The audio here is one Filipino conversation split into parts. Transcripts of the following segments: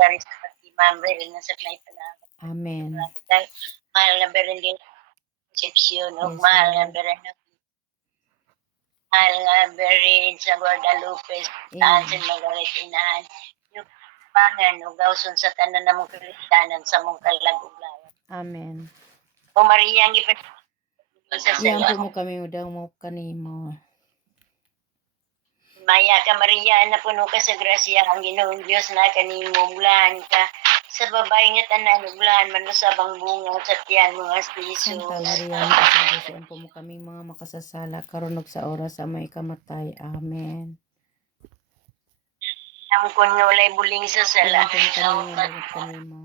sari sa pati Ma'am Beryl na sa panahon. Amen. Mahal na Beryl din Concepcion ug Yes, mahal nga Lord. Beryl mahal nga Beryl sa Guadalupe Amen. sa Margaret inahan. Yung pangan ug gawson sa tanan namong Kristiyanan sa mong kalaguglawan. Amen. O Maria ang sa Iyan po sala. mo kami daw mo kanimo. Maya ka Maria na puno ka sa grasya ang Ginoong Dios na kanimo bulahan ka sa babae nga tanan bulahan man usabang bunga sa tiyan mo nga si Jesus. Santa Maria, Ina Diyos, iyan po mo kaming mga makasasala, karon ug sa oras sa may kamatay. Amen. Amkon nga walay buling sa sala. Iyan po mo kami dagat kanimo.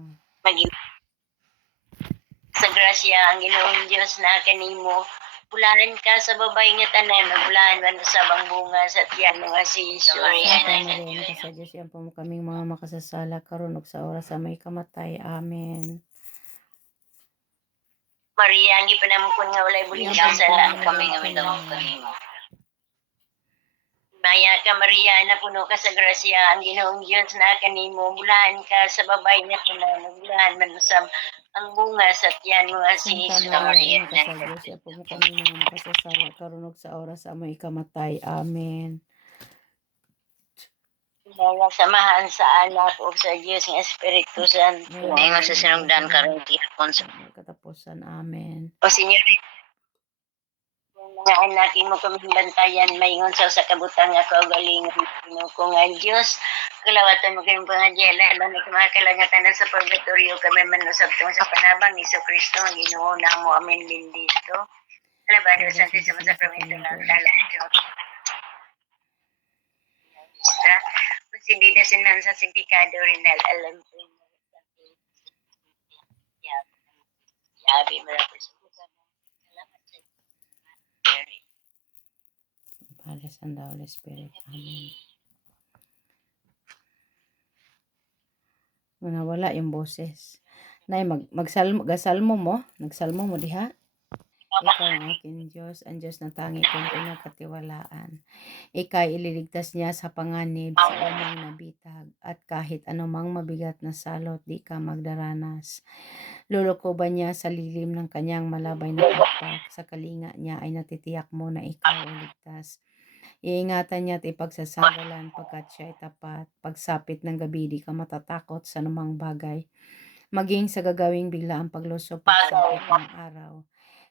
Sa grasya ang Ginoong Dios na kanimo bulahan ka sa babae nga tanan bulahan man usabang bunga sa tiyan mo nga si Jesus. Santa Maria, Ina sa Diyos, iyan po mo kaming mga makasasala, karon ug sa oras sa may kamatay. Amen. Maria, ang ipanamukon nga walay buling sa sala kami nga minawag kanimo. Maya ka Maria na puno ka sa grasya ang Ginoong Dios na kanimo bulahan ka sa babae nga tanan bulahan man usab ang bunga sa tiyan mo nga si Santa Maria, Jesus. Ina sa Diyos, iyan po mo kaming mga makasasala, karon ug sa oras sa may kamatay. Amen. Mga samahan sa anak o sa Diyos ng Espiritu Santo. Ngayon sa sinugdan karon tihapon sa katapusan. Amen. o Senyor. Mga anak mo kami bantayan maingon sa kabutang nga kaugalingon mo kung ang Diyos kalawatan mo kayong pangadyala alam mo mga kalangatan sa purgatorio kami manusab tong sa panabang ni Kristo ang Ginoo namo amen bendito. Alabado Santísimo Sacramento ng Diyos. Considida sinan sa sindikado rinal alam ko yabi mo na po sa salamat sa Padre, Son, and Holy Spirit. Amen. Nawala yung boses. Nay, magsalmo mo. Nagsalmo mo diha. Ikaw ang aking Diyos, ang Diyos na tangi kong pinagkatiwalaan. Ika'y ililigtas niya sa panganib sa umang nabitag, at kahit anumang mabigat na salot, di ka magdaranas. Lulukoban niya sa lilim ng kanyang malabay na pakpak, sa kalinga niya ay natitiyak mo na ikaw ay ligtas. Iingatan niya at ipagsasanggalan pagkat siya ay tapat. Pagsapit ng gabi, di ka matatakot sa anumang bagay. Maging sa gagawing bigla ang paglusog pagsapit ng araw.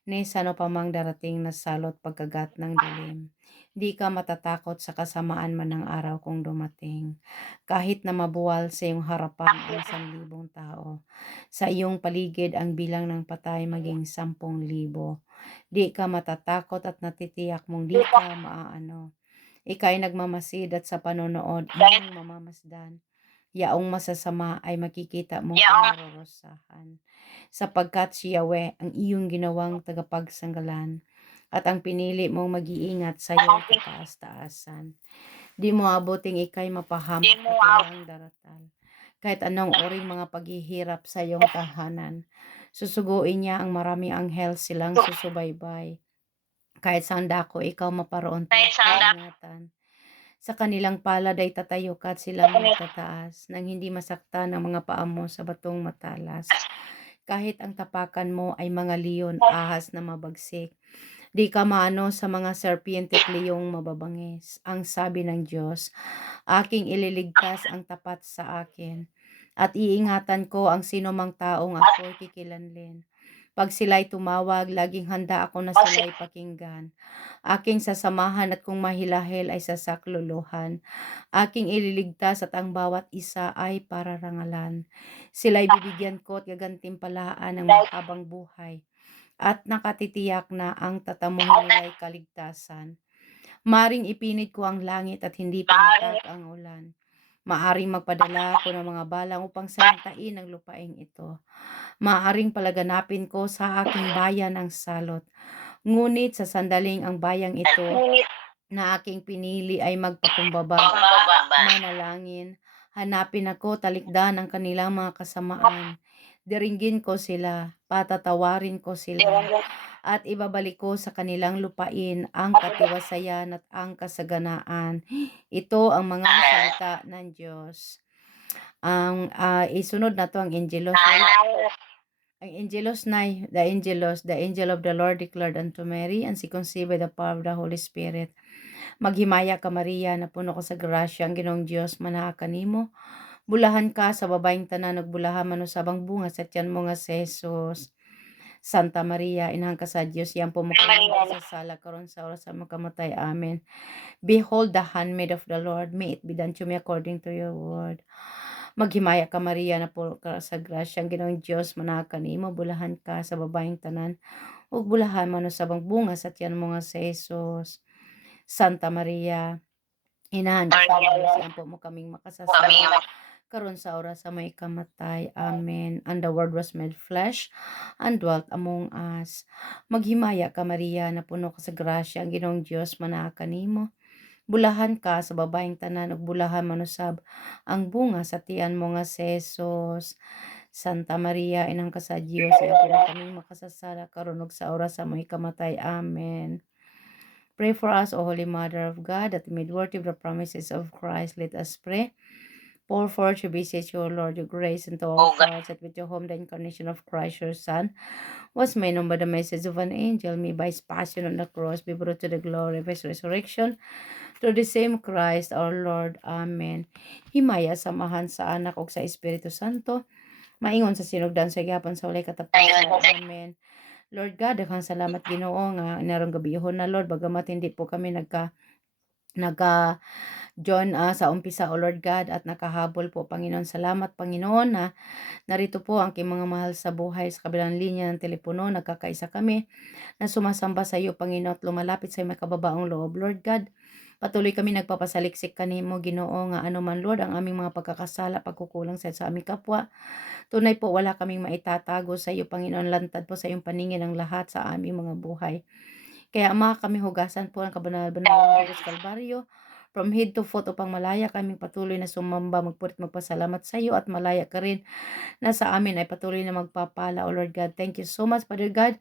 Ni sa ano pa mang darating na salot pagkagat ng dilim. Di ka matatakot sa kasamaan man ng araw kung dumating. Kahit na mabuwal sa iyong harapan ang 1,000 tao. Sa iyong paligid ang bilang ng patay maging 10,000. Di ka matatakot at natitiyak mong di ka maaano. Ika'y nagmamasid at sa panonood iyong mamamasdan. Yaong masasama ay makikita mong pinarorosahan. Sapagkat si Yahweh ang iyong ginawang tagapagsanggalan at ang pinili mong mag-iingat sa iyong kataas-taasan. Di mo abuting ika'y mapahamak at walang daratal. Kahit anong oring mga paghihirap sa iyong tahanan, susuguin niya ang marami anghel silang susubaybay. Kahit saan dako ikaw maparoon ingatan. Sa kanilang palad ay tatayo ka at silang magtataas nang hindi masaktan ng mga paa mo sa batong matalas. Kahit ang tapakan mo ay mga leon, ahas na mabagsik. Di ka maano sa mga serpiente at leyong mababangis. Ang sabi ng Diyos, aking ililigtas ang tapat sa akin. At iingatan ko ang sinumang taong ako'y kikilanlin. Pag sila'y tumawag, laging handa ako na sila'y pakinggan. Aking sasamahan at kung mahilahil ay sasakluluhan. Aking ililigtas at ang bawat isa ay pararangalan. Sila'y bibigyan ko at gagantimpalaan ng mahabang buhay. At nakatitiyak na ang tatamuhin nila'y kaligtasan. Maring ipinit ko ang langit at hindi pumatak ang ulan. Maaring magpadala ako ng mga balang upang samantain ang lupaing ito. Maaring palaganapin ko sa aking bayan ang salot. Ngunit sa sandaling ang bayang ito na aking pinili ay magpakumbaba, manalangin, hanapin ako, talikdan ang kanilang mga kasamaan. Diringgin ko sila, patatawarin ko sila, at ibabalik ko sa kanilang lupain ang katiwasayan at ang kasaganaan. Ito ang mga salita ng Diyos. Ang isunod na to ang Angelos. Ang Angelos nay, the Angelos, the angel of the Lord declared unto Mary, and she conceived by the power of the Holy Spirit. Maghimaya ka Maria, na puno ka sa grasya, ang Ginoong Dios manaha kanimo. Bulahan ka sa babaeng tanan, nagbulahan man usabang bunga sa tiyan mo nga si Jesus. Santa Maria, inahang ka sa Dios, yan po mo kami sa sala karon sa oras sa makamatay. Amen. Behold the handmaid of the Lord, may it be done to me according to your word. Maghimaya ka Maria, na puno ka sa grasya, ang Ginoong Dios manaha kanimo. Bulahan ka sa babaeng tanan, ug bulahan man usabang bunga sa tiyan mo nga si Jesus. Santa Maria, inahan ka sa Diyos, yan po mo kaming makasasala karon sa oras sa may kamatay. Amen. And the Word was made flesh and dwelt among us. Maghimaya ka Maria, na puno ka sa grasya, ang Ginoong Dios manaha kanimo. Bulahan ka sa babaeng tanan, ug bulahan manusab ang bunga sa tiyan mo nga si Jesus. Santa Maria, inang ka sa Dios, yan po mo kaming makasasala karon ug sa oras sa may kamatay. Amen. Pray for us, O Holy Mother of God, that we may be worthy of the promises of Christ. Let us pray. Pour forth your beseech, O Lord, your grace into all hearts, that with your whom the incarnation of Christ, your Son, was made known by the message of an angel, may by his passion on the cross be brought to the glory of his resurrection, through the same Christ our Lord. Amen. Himaya samahan sa anak ug sa Espiritu Santo, maingon sa sinugdan sa gihapon sa walay katapusan. Amen. Lord God, daghang salamat Ginoo nga inarong gabihon na Lord, bagamat hindi po kami nagka John sa umpisa, O Lord God, at nakahabol po, Panginoon. Salamat, Panginoon, na narito po ang aking mga mahal sa buhay sa kabilang linya ng telepono. Nagkakaisa kami na sumasamba sa iyo, Panginoon, at lumalapit sa iyo may kababaang loob, Lord God. Patuloy kami nagpapasaliksik kanimo, Ginoo, nga anuman, Lord, ang aming mga pagkakasala, pagkukulang sa aming kapwa. Tunay po, wala kaming maitatago sa iyo, Panginoon. Lantad po sa iyong paningin ang lahat sa aming mga buhay. Kaya Ama, kami hugasan po ang kabanal-banal ng Diyos Kalbaryo, from head to foot, upang malaya kaming patuloy na sumamba, magpurit, magpasalamat sa iyo, at malaya ka rin na sa amin ay patuloy na magpapala, O Lord God. Thank you so much, Father God,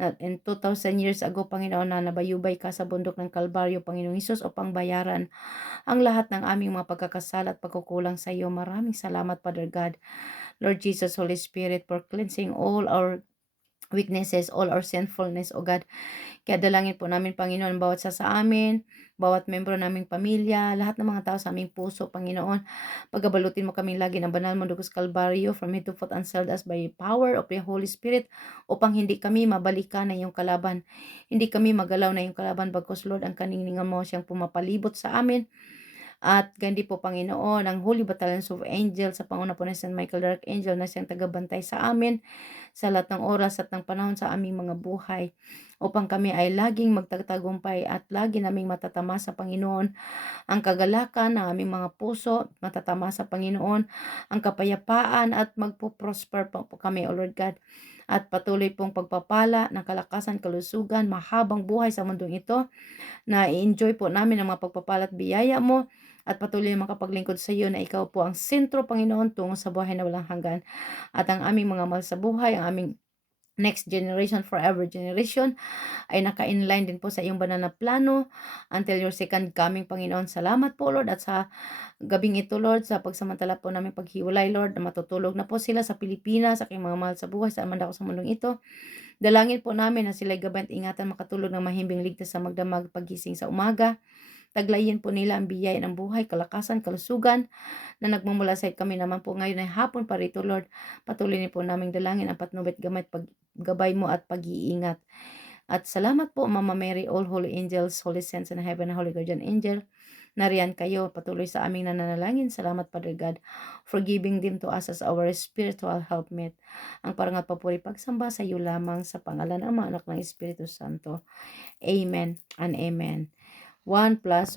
na in 2,000 years ago, Panginoon, na nabayubay ka sa bundok ng Kalbaryo, Panginoong Hesus, upang bayaran ang lahat ng aming mga pagkakasala at pagkukulang sa iyo. Maraming salamat, Father God. Lord Jesus, Holy Spirit, for cleansing all our weaknesses, all our sinfulness, O God. Kaya dalangin po namin, Panginoon, bawat sa amin, bawat membro naming pamilya, lahat ng mga tao sa aming puso, Panginoon. Pagabalutin mo kaming lagi ng banal mo dugos Kalbaryo, from head to foot, and sealed us by the power of the Holy Spirit, upang hindi kami mabalikan na iyong kalaban. Hindi kami magalaw na iyong kalaban, bagkus, Lord, ang kaningingan mo siyang pumapalibot sa amin. At gandi po, Panginoon, ang Holy Battalions of Angels sa panguna po ni St. Michael the Archangel na siyang tagabantay sa amin sa lahat ng oras at ng panahon sa aming mga buhay, upang kami ay laging magtatagumpay at lagi naming matatama sa Panginoon ang kagalakan ng aming mga puso, matatama sa Panginoon ang kapayapaan, at magpo-prosper po kami, O Lord God. At patuloy pong pagpapala ng kalakasan, kalusugan, mahabang buhay sa mundong ito, na i-enjoy po namin ang mga pagpapala at biyaya mo, at patuloy na makapaglingkod sa iyo, na ikaw po ang sentro, Panginoon, tungo sa buhay na walang hanggan. At ang aming mga mahal sa buhay, ang aming next generation, forever generation, ay naka-inline din po sa iyong banal na plano until your second coming, Panginoon. Salamat po, Lord, at sa gabing ito, Lord, sa pagsamantala po namin paghiwalay, Lord, na matutulog na po sila sa Pilipinas, sa aking mga mahal sa buhay, saan man ako sa mundong ito. Dalangin po namin na sila'y gabayan at ingatan, makatulog ng mahimbing ligtas sa magdamag paggising sa umaga. Taglayin po nila ang biyaya ng buhay, kalakasan, kalusugan na nagmumula sa kami naman po ngayon ay hapon pa rito, Lord. Patuloy niyo po naming dalangin ang patnubit, gamay, paggabay mo at pag-iingat. At salamat po, Mama Mary, all holy angels, holy saints in heaven, holy guardian angel. Nariyan kayo patuloy sa aming nananalangin. Salamat, Father God, for giving them to us as our spiritual helpmate. Ang parangal, papuri, pagsamba sa iyo lamang sa pangalan ng Ama, Anak ng Espiritu Santo. Amen and amen. 1 plus